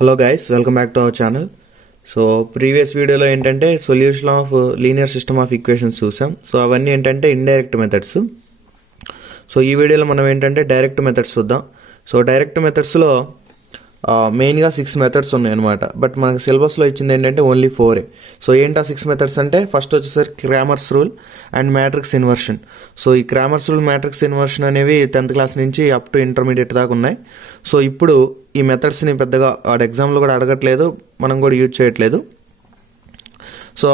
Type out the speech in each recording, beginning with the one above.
Hello guys, welcome back to our channel. So previous వీడియోలో ఏంటంటే solution of linear system of equations చూసాం. So అవన్నీ ఏంటంటే indirect methods. So ఈ వీడియోలో మనం ఏంటంటే డైరెక్ట్ మెథడ్స్ చూద్దాం. సో డైరెక్ట్ మెథడ్స్లో మెయిన్గా 6 మెథడ్స్ ఉన్నాయి అనమాట. బట్ మనకు సిలబస్లో ఇచ్చింది ఏంటంటే ఓన్లీ 4. సో ఏంటి ఆ 6 మెథడ్స్ అంటే, ఫస్ట్ వచ్చేసరికి Cramer's rule and matrix inversion. So ఈ క్రామర్స్ రూల్, మ్యాట్రిక్స్ ఇన్వర్షన్ అనేవి 10th క్లాస్ నుంచి అప్ టు ఇంటర్మీడియట్ దాకా ఉన్నాయి. సో ఇప్పుడు ఈ మెథడ్స్ని పెద్దగా వాడు ఎగ్జామ్లో కూడా అడగట్లేదు, మనం కూడా యూజ్ చేయట్లేదు. సో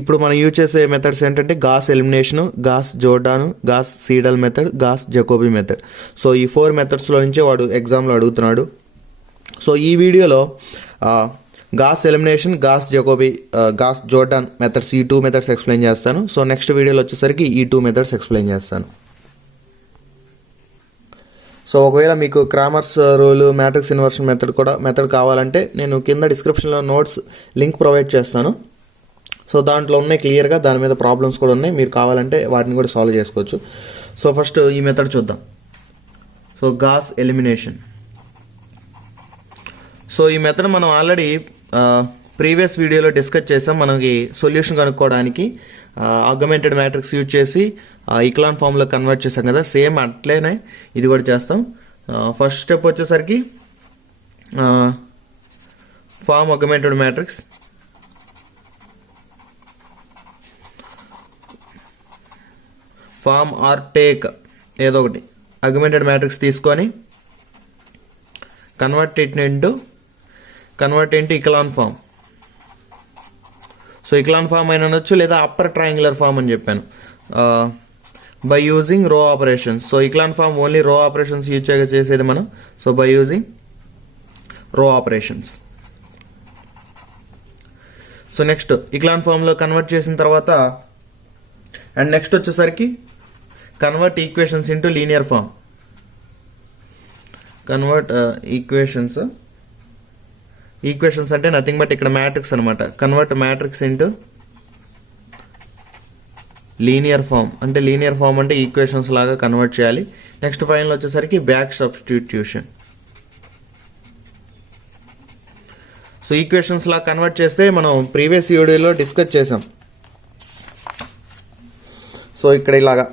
ఇప్పుడు మనం యూజ్ చేసే మెథడ్స్ ఏంటంటే Gauss elimination, Gauss Jordan, Gauss Seidel method, Gauss Jacobi method. So ఈ 4 మెథడ్స్లో నుంచే వాడు ఎగ్జామ్లో అడుగుతున్నాడు. సో ఈ వీడియోలో Gauss elimination, Gauss Jacobi, Gauss Jordan methods, ఈ 2 మెథడ్స్ ఎక్స్ప్లెయిన్ చేస్తాను. సో నెక్స్ట్ వీడియోలో వచ్చేసరికి ఈ 2 మెథడ్స్ ఎక్స్ప్లెయిన్ చేస్తాను. సో ఒకవేళ మీకు Cramer's rule, matrix inversion method కావాలంటే నేను కింద డిస్క్రిప్షన్లో నోట్స్ లింక్ ప్రొవైడ్ చేస్తాను. సో దాంట్లో ఉన్నాయి క్లియర్గా, దాని మీద ప్రాబ్లమ్స్ కూడా ఉన్నాయి, మీరు కావాలంటే వాటిని కూడా సాల్వ్ చేసుకోవచ్చు. సో ఫస్ట్ ఈ మెథడ్ చూద్దాం. So Gauss elimination. సో ఈ మెథడ్ మనం ఆల్రెడీ ప్రీవియస్ వీడియోలో డిస్కస్ చేసాం. మనకి సొల్యూషన్ కనుక్కోవడానికి ఆగ్మెంటెడ్ మ్యాట్రిక్స్ యూజ్ చేసి ఇక్లాన్ ఫామ్లో కన్వర్ట్ చేసాం కదా, సేమ్ అట్లనే ఇది కూడా చేస్తాం. ఫస్ట్ స్టెప్ వచ్చేసరికి form augmented matrix, form or take ఏదో ఒకటి ఆగ్మెంటెడ్ మ్యాట్రిక్స్ తీసుకొని convert into echelon form. So echelon form అయినా అనొచ్చు, లేదా అప్పర్ ట్రయాంగులర్ ఫామ్ అని చెప్పాను, by using row operations. So echelon form only row operations use చేసేది మనం. So by using row operations. So next echelon ఫామ్లో convert చేసిన తర్వాత అండ్ నెక్స్ట్ వచ్చేసరికి convert equations into linear form. Convert equations అంటే nothing but ఇక్కడ matrix అనమాట. Convert matrix into linear form. అంటే లీనియర్ ఫామ్ అంటే ఈక్వేషన్స్ లాగా కన్వర్ట్ చేయాలి. నెక్స్ట్ ఫైనల్ వచ్చేసరికి బ్యాక్ సబ్స్టిట్యూషన్. సో ఈక్వేషన్స్ లాగా కన్వర్ట్ చేస్తే మనం ప్రీవియస్ వీడియోలో డిస్కస్ చేసాం. సో ఇక్కడ ఇలాగా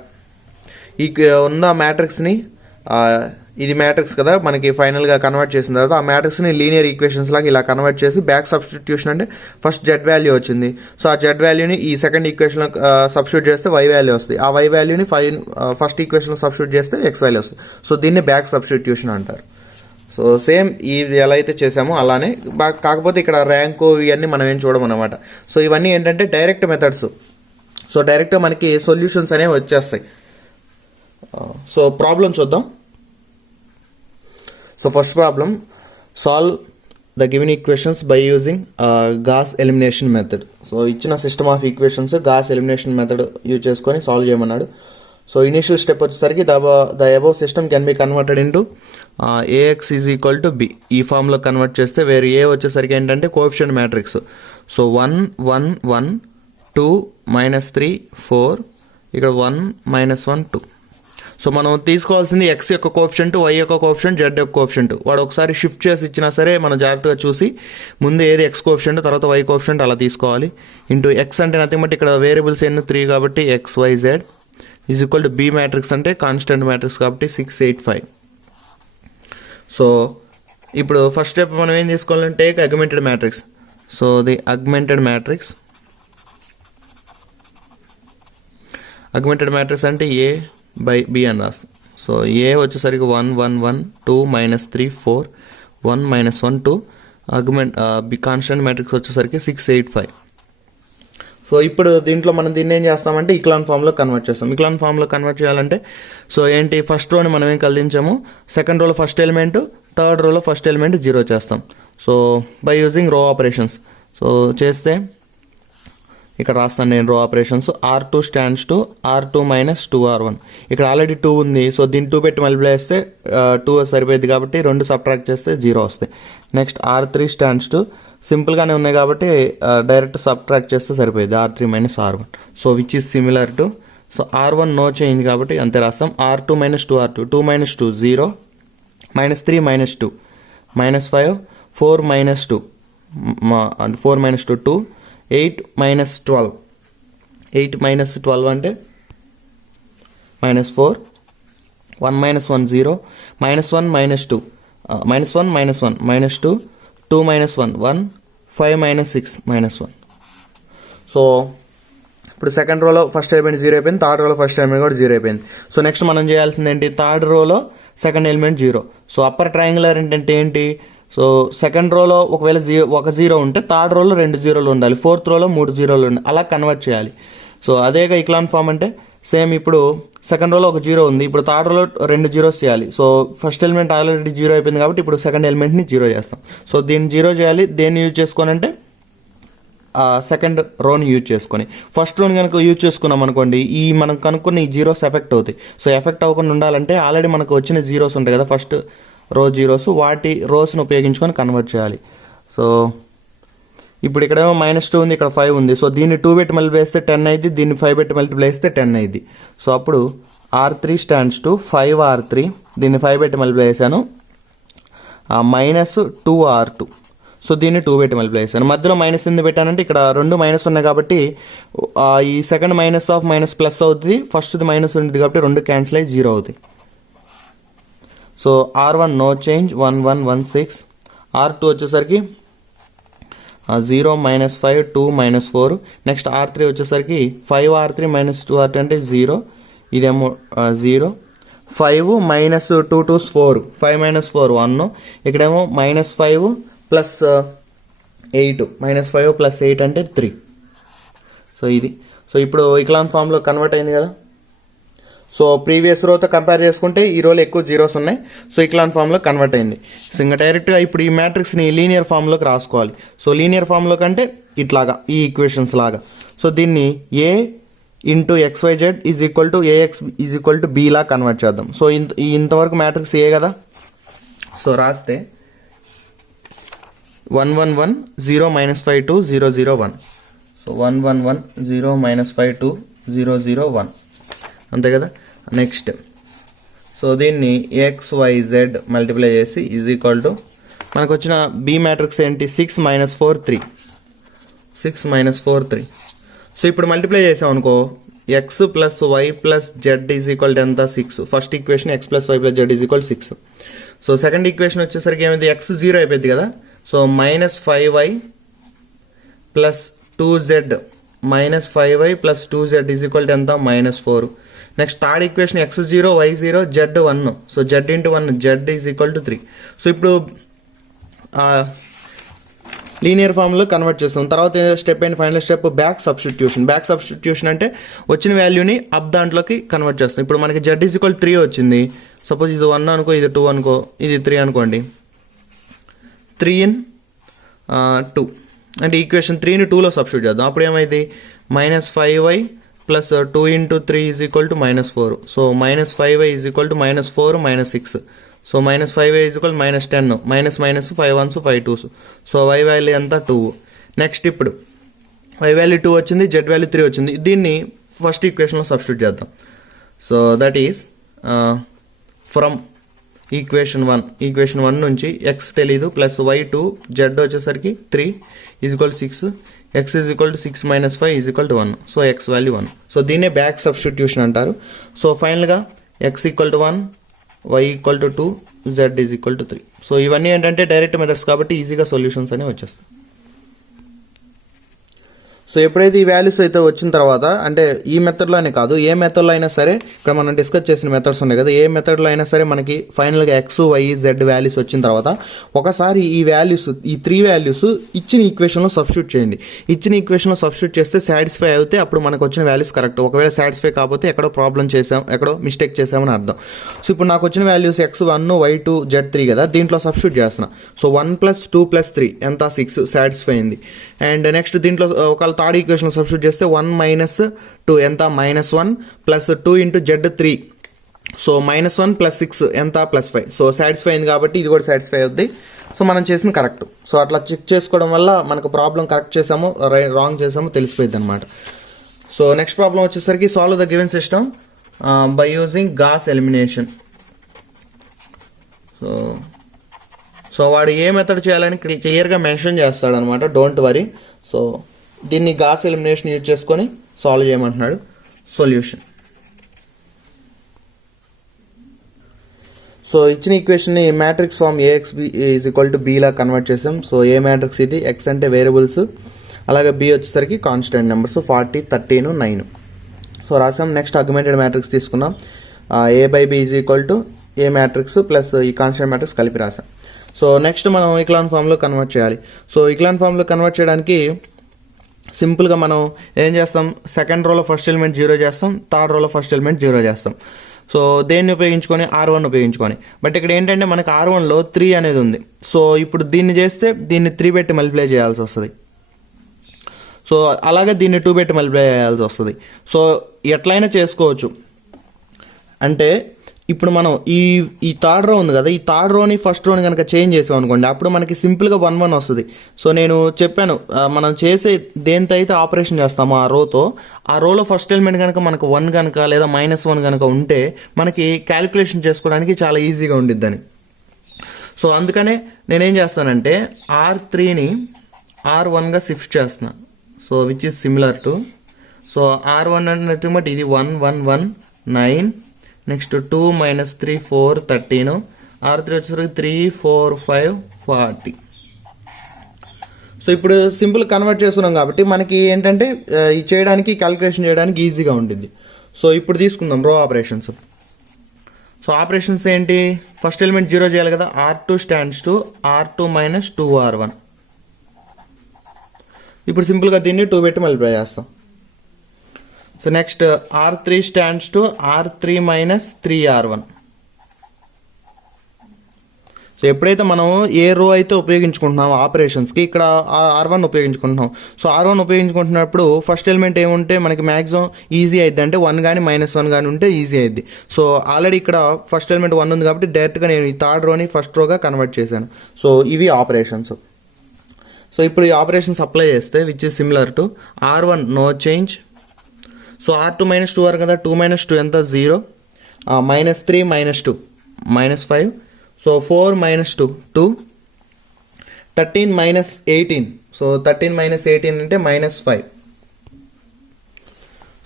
ఈ ఉన్న మ్యాట్రిక్స్ని, ఇది మ్యాట్రిక్స్ కదా మనకి ఫైనల్గా కన్వర్ట్ చేసిన తర్వాత ఆ మ్యాట్రిక్స్ని లీనియర్ ఈక్వేషన్స్ లాగా ఇలా కన్వర్ట్ చేసి బ్యాక్ సబ్స్టిట్యూషన్ అంటే ఫస్ట్ జెడ్ వాల్యూ వచ్చింది. సో ఆ జెడ్ వాల్యూని ఈ సెకండ్ ఈక్వేషన్లో సబ్స్టిట్యూట్ చేస్తే వై వాల్యూ వస్తుంది. ఆ వై వాల్యూని ఫస్ట్ ఈక్వేషన్లో సబ్స్టిట్యూట్ చేస్తే ఎక్స్ వాల్యూ వస్తుంది. సో దీన్ని బ్యాక్ సబ్స్టిట్యూషన్ అంటారు. సో సేమ్ ఇది ఎలా అయితే చేసామో అలానే, కాకపోతే ఇక్కడ ర్యాంకు ఇవన్నీ మనం ఏం చూడమన్నమాట. సో ఇవన్నీ ఏంటంటే డైరెక్ట్ మెథడ్స్. సో డైరెక్ట్గా మనకి సొల్యూషన్స్ అనేవి వచ్చేస్తాయి. సో ప్రాబ్లం చూద్దాం. So first problem, solve the given equations by using Gauss elimination method. So ఇచ్చిన system of equations Gauss elimination method use చేసుకొని సాల్వ్ చేయమన్నాడు. సో ఇనిషియల్ స్టెప్ వచ్చేసరికి the above system can be converted into A X is equal to B. ఈ ఫామ్లో convert చేస్తే వేరే ఏ వచ్చేసరికి ఏంటంటే కోఎఫిషియంట్ మ్యాట్రిక్స్. సో 1 1 1 2 -3 4, ఇక్కడ 1 -1 2. సో మనం తీసుకోవాల్సింది ఎక్స్ యొక్క కోఎఫిషియంట్, వై యొక్క కోఎఫిషియంట్, జెడ్ యొక్క కోఎఫిషియంట్. వాడు ఒకసారి షిఫ్ట్ చేసి ఇచ్చినా సరే మనం జాగ్రత్తగా చూసి ముందు ఏది ఎక్స్ కోఎఫిషియంట్ తర్వాత వై కోఎఫిషియంట్ అలా తీసుకోవాలి. ఇంటూ ఎక్స్ అంటే నథింగ్ బట్ ఇక్కడ వేరియబుల్స్ ఎన్ని 3 కాబట్టి X Y Z is equal to B matrix అంటే కాన్స్టెంట్ మ్యాట్రిక్స్ కాబట్టి 6 8 5. సో ఇప్పుడు ఫస్ట్ స్టెప్ మనం ఏం తీసుకోవాలంటే take augmented matrix. So the augmented matrix అంటే ఏ బై బి అని రాస్తాం. సో ఏ వచ్చేసరికి 1 1 1 2 -3 4 1 -1 2. బి కాన్స్టెంట్ మ్యాట్రిక్స్ వచ్చేసరికి 6 8 5. సో ఇప్పుడు దీంట్లో మనం దీన్ని ఏం చేస్తామంటే ఇక్లాన్ ఫామ్లో కన్వర్ట్ చేస్తాం. ఇక్లాన్ ఫామ్లో కన్వర్ట్ చేయాలంటే సో ఏంటి, ఫస్ట్ రోని మనం ఏం కదిలించాము, సెకండ్ రోలో ఫస్ట్ ఎలిమెంట్, థర్డ్ రోలో ఫస్ట్ ఎలిమెంట్ 0 చేస్తాం. So by using row operations. So చేస్తే ఇక్కడ రాస్తాను నేను రో operations. R2 stands to R2 - 2R1. ఇక్కడ ఆల్రెడీ 2 ఉంది. సో దీన్ని 2 పెట్టి మల్టిప్లై చేస్తే 2 సరిపోయింది కాబట్టి 2 సబ్ట్రాక్ట్ చేస్తే 0 వస్తాయి. నెక్స్ట్ R3 స్టాండ్స్ టు, సింపుల్గానే ఉన్నాయి కాబట్టి డైరెక్ట్ సబ్ట్రాక్ట్ చేస్తే సరిపోయింది, R3 - R1. So which is similar to, so R1 no change కాబట్టి అంతే రాస్తాం. R2 - 2R2, 2 - 2 0, -3 - 2 -5 4 minus 2 and 4 minus 2 2, 8 minus 12, 8 minus 12 అంటే minus 4, 1 minus 1 0, minus 1 minus 2, minus 1 minus 1 minus 2, 2 minus 1 1, 5 minus 6 minus 1. So ఇప్పుడు second రోలో first element 0 అయిపోయింది, third రోలో first element కూడా 0 అయిపోయింది. సో నెక్స్ట్ మనం చేయాల్సింది ఏంటి, థర్డ్ రోలో second element 0. So upper triangular అంటే ఏంటి, సో సెకండ్ రోలో ఒకవేళ ఒక 0 ఉంటే థర్డ్ రోలో 2 0లు ఉండాలి, ఫోర్త్ రోలో 3 0లు ఉండాలి, అలా కన్వర్ట్ చేయాలి. సో అదేగా ఇక్లాన్ ఫామ్ అంటే సేమ్. ఇప్పుడు సెకండ్ రోలో ఒక 0 ఉంది, ఇప్పుడు థర్డ్ రోలో 2 zeros చేయాలి. సో ఫస్ట్ ఎలిమెంట్ ఆల్రెడీ 0 అయిపోయింది కాబట్టి ఇప్పుడు సెకండ్ ఎలిమెంట్ని 0 చేస్తాం. సో దీన్ని 0 చేయాలి, దేన్ని యూజ్ చేసుకోనంటే సెకండ్ రోని యూజ్ చేసుకొని. ఫస్ట్ రోని కనుక యూజ్ చేసుకున్నాం అనుకోండి, ఈ మనం కనుక్కున్న ఈ జీరోస్ ఎఫెక్ట్ అవుతాయి. సో ఎఫెక్ట్ అవ్వకుండా ఉండాలంటే ఆల్రెడీ మనకు వచ్చిన జీరోస్ ఉంటాయి కదా, ఫస్ట్ రో జీరోస్, వాటి రోస్ని ఉపయోగించుకొని కన్వర్ట్ చేయాలి. సో ఇప్పుడు ఇక్కడేమో -2 ఉంది, ఇక్కడ 5 ఉంది. సో దీన్ని 2 పెట్టి మల్టిప్లై చేస్తే 10 అయింది, దీన్ని 5 పెట్టి మల్టిప్లై చేస్తే 10 అయింది. సో అప్పుడు R3 stands to 5R3, దీన్ని 5 పెట్టి మల్టిప్లై చేశాను, -2R2. సో దీన్ని 2 పెట్టి మల్టిప్లై చేశాను. మధ్యలో మైనస్ ఎందుకు పెట్టానంటే ఇక్కడ 2 మైనస్ ఉన్నాయి కాబట్టి ఈ second minus of minus plus అవుతుంది, ఫస్ట్ది మైనస్ ఉంటుంది కాబట్టి 2 క్యాన్సిల్ అయ్యి 0 అవుతాయి. So R1 no change 1116, R2 వచ్చేసరికి 0 -5 2 -4. నెక్స్ట్ R3 వచ్చేసరికి 5R3 -2R2 అంటే 0, ఇదేమో 0. 5 -2 2 4, 5 -4 1, ఇక్కడేమో -5 ప్లస్ 8, -5 ప్లస్ 8 అంటే 3. సో ఇది. సో ఇప్పుడు ఇక్లాన్ ఫామ్లో కన్వర్ట్ అయింది కదా. సో ప్రీవియస్ రోతో కంపేర్ చేసుకుంటే ఈ రోలో ఎక్కువ జీరోస్ ఉన్నాయి. సో ఇక్లాన్ ఫామ్లో కన్వర్ట్ అయింది. సో ఇంకా డైరెక్ట్గా ఇప్పుడు ఈ మ్యాట్రిక్స్ని లీనియర్ ఫామ్లోకి రాసుకోవాలి. సో లీనియర్ ఫామ్లో కంటే ఇట్లాగా ఈ ఈక్వేషన్స్ లాగా. సో దీన్ని A into XYZ is equal to AX is equal to B law convert చేద్దాం. సో ఇంతవరకు మ్యాట్రిక్స్ A కదా. సో రాస్తే 1 1 1 0 -5 2 0 0 1. సో 1 1 1 0 -5 2 0 0 1 అంతే కదా. నెక్స్ట్ సో దీన్ని XYZ మల్టిప్లై చేసి ఈజ్ ఈక్వల్ టు మనకు వచ్చిన B మ్యాట్రిక్స్ ఏంటి, 6 -4 3, 6 -4 3. సో ఇప్పుడు మల్టిప్లై చేసాం అనుకో, x plus Y plus Z is equal to ఎంత, 6. First equation x plus Y plus Z is equal 6. So second equation వచ్చేసరికి ఏమైంది, x 0 అయిపోయింది కదా. So -5y plus 2z, -5y plus 2z is equal to ఎంత, -4. Next third equation x 0 y 0 z 1. So z into 1 z is equal to 3. So ఇప్పుడు linear ఫామ్లో convert చేస్తాం. తర్వాత step ఏంటి, final step back substitution. Back substitution అంటే వచ్చిన వాల్యూని up దాంట్లోకి కన్వర్ట్ చేస్తాం. ఇప్పుడు మనకి z ఈజ్ ఈక్వల్ 3 వచ్చింది. సపోజ్ ఇది 1 అనుకో, ఇది 2 అనుకో, ఇది 3 అనుకోండి. 3 in 2 అంటే ఈక్వేషన్ 3ని 2లో సబ్స్టిట్యూట్ చేద్దాం. అప్పుడు ఏమైంది, -5y plus 2 into 3 is equal to -4. So -5y is equal to -4 -6. So -5y is equal -10, minus 5 1s 5 2s. So y value ఎంత, 2. నెక్స్ట్ ఇప్పుడు y వాల్యూ 2 వచ్చింది, z వాల్యూ 3 వచ్చింది. దీన్ని ఫస్ట్ ఈక్వేషన్లో సబ్స్టిట్యూట్ చేద్దాం. So that is from equation 1 నుంచి x తెలీదు plus y2 z వచ్చేసరికి 3 is equal 6, x is equal to 6 - 5 is equal to 1. So x value 1. So దీన్నే బ్యాక్ సబ్స్టిట్యూషన్ అంటారు. సో ఫైనల్గా x equal to 1, y equal to 2, z is equal to 3. So ఇవన్నీ ఏంటంటే direct methods కాబట్టి ఈజీగా solutions అనేవి వచ్చేస్తాయి. సో ఎప్పుడైతే ఈ వాల్యూస్ అయితే వచ్చిన తర్వాత, అంటే ఈ మెథడ్లో అనే కాదు, ఏ మెథడ్లో అయినా సరే, ఇక్కడ మనం డిస్కస్ చేసిన మెథడ్స్ ఉన్నాయి కదా, ఏ మెథడ్లో అయినా సరే మనకి ఫైనల్గా x y z వాల్యూస్ వచ్చిన తర్వాత ఒకసారి ఈ వాల్యూస్, ఈ 3 వాల్యూస్ ఇచ్చిన ఈక్వేషన్లో సబ్స్టిట్యూట్ చేయండి. ఇచ్చిన ఈక్వేషన్లో సబ్స్టిట్యూట్ చేస్తే సాటిస్ఫై అయితే అప్పుడు మనకు వచ్చిన వాల్యూస్ కరెక్ట్. ఒకవేళ సాటిస్ఫై కాకపోతే ఎక్కడో ప్రాబ్లం చేసాం, ఎక్కడో మిస్టేక్ చేసామని అర్థం. సో ఇప్పుడు నాకు వచ్చిన వాల్యూస్ x1 y2 z3 కదా, దీంట్లో సబ్స్టిట్యూట్ చేస్తున్నా. సో 1 + 2 + 3 ఎంత, 6 సాటిస్ఫై అయింది. అండ్ నెక్స్ట్ దీంట్లో ఒకవేళ థర్డ్ ఈక్వేషన్ సబ్స్టిట్యూట్ చేస్తే 1 - 2 ఎంత, -1 ప్లస్ 2 into z3. సో -1 + 6 ఎంత, +5. సో సాటిస్ఫై అయింది కాబట్టి ఇది కూడా సాటిస్ఫై అవుద్ది. సో మనం చేసిన కరెక్ట్. సో అట్లా చెక్ చేసుకోవడం వల్ల మనకు ప్రాబ్లం కరెక్ట్ చేసాము రాంగ్ చేసాము తెలిసిపోయింది అనమాట. సో నెక్స్ట్ ప్రాబ్లం వచ్చేసరికి solve the given system by using Gauss elimination. So వాడు ఏ మెథడ్ చేయాలని క్లియర్గా మెన్షన్ చేస్తాడనమాట, డోంట్ వరీ. సో దీన్ని గాస్ ఎలిమినేషన్ యూజ్ చేసుకొని సాల్వ్ చేయమంటున్నాడు. సొల్యూషన్. సో ఇచ్చిన ఈక్వేషన్ని matrix form AX is equal to బీలా కన్వర్ట్ చేసాం. సో ఏ మ్యాట్రిక్స్ ఇది, ఎక్స్ అంటే వేరియబుల్స్, అలాగే బి వచ్చేసరికి కాన్స్టెంట్ నెంబర్స్ 40, 13, 9. సో రాసాం. నెక్స్ట్ అగ్మెంటెడ్ మ్యాట్రిక్స్ తీసుకున్నాం. A by B is equal to A matrix plus ఈ కాన్స్టెంట్ మ్యాట్రిక్స్ కలిపి రాసాం. సో నెక్స్ట్ మనం ఇక్లాన్ ఫామ్లో కన్వర్ట్ చేయాలి. సో ఇక్లాన్ ఫామ్లో కన్వర్ట్ చేయడానికి సింపుల్గా మనం ఏం చేస్తాం, సెకండ్ రోలో ఫస్ట్ ఎలిమెంట్ 0 చేస్తాం, థర్డ్ రోలో ఫస్ట్ ఎలిమెంట్ 0 చేస్తాం. సో దేన్ని ఉపయోగించుకొని, R1 ఉపయోగించుకొని. బట్ ఇక్కడ ఏంటంటే మనకి R1లో 3 అనేది ఉంది. సో ఇప్పుడు దీన్ని చేస్తే దీన్ని 3 పెట్టి మల్టిప్లై చేయాల్సి వస్తుంది. సో అలాగే దీన్ని 2 పెట్టి మల్టిప్లై చేయాల్సి వస్తుంది. సో ఎట్లయినా చేసుకోవచ్చు. అంటే ఇప్పుడు మనం ఈ థర్డ్ రో ఉంది కదా, ఈ థర్డ్ రోని ఫస్ట్ రోని కనుక చేంజ్ చేసాం అనుకోండి, అప్పుడు మనకి సింపుల్గా 1 1 వస్తుంది. సో నేను చెప్పాను, మనం చేసే దేంతో అయితే ఆపరేషన్ చేస్తామో ఆ రోతో, ఆ రోలో ఫస్ట్ ఎలిమెంట్ కనుక మనకు 1 కనుక లేదా -1 కనుక ఉంటే మనకి క్యాలిక్యులేషన్ చేసుకోవడానికి చాలా ఈజీగా ఉండిద్దని. సో అందుకనే నేనేం చేస్తానంటే R3ని R1గా షిఫ్ట్ చేస్తున్నాను. So which is similar to, so R1 అన్నట్టు బట్ ఇది 1 1 1 9, నెక్స్ట్ 2 - 3 4 13, R3 వచ్చేసరికి 3 4 5 40. సో ఇప్పుడు సింపుల్ కన్వర్ట్ చేస్తున్నాం కాబట్టి మనకి ఏంటంటే ఇది చేయడానికి, క్యాలిక్యులేషన్ చేయడానికి ఈజీగా ఉంటుంది. సో ఇప్పుడు తీసుకుందాం రో ఆపరేషన్స్. సో ఆపరేషన్స్ ఏంటి, ఫస్ట్ ఎలిమెంట్ 0 చేయాలి కదా, R2 stands to R2 - 2R1. ఇప్పుడు సింపుల్గా దీన్ని 2 పెట్టి మల్టిప్లై చేస్తాం. So next R3 stands to R3 - 3R1. So ఎప్పుడైతే మనం ఏ రో అయితే ఉపయోగించుకుంటున్నాం ఆపరేషన్స్కి, ఇక్కడ R1 ఉపయోగించుకుంటున్నాం. సో R1 ఉపయోగించుకుంటున్నప్పుడు ఫస్ట్ ఎలిమెంట్ ఏముంటే మనకి మ్యాక్సిమం ఈజీ అయింది అంటే 1 కానీ -1 కానీ ఉంటే ఈజీ అయింది. సో ఆల్రెడీ ఇక్కడ ఫస్ట్ ఎలిమెంట్ 1 ఉంది కాబట్టి డైరెక్ట్గా నేను ఈ థర్డ్ రోని ఫస్ట్ రోగా కన్వర్ట్ చేశాను. సో ఇవి ఆపరేషన్స్. సో ఇప్పుడు ఈ ఆపరేషన్స్ అప్లై చేస్తే which is similar to R1 no change. So R2 - 2R కదా, 2 - 2 ఎంత 0, -3 - 2 -5. సో 4 - 2 2, 13 - 18. సో 13 - 18 అంటే -5.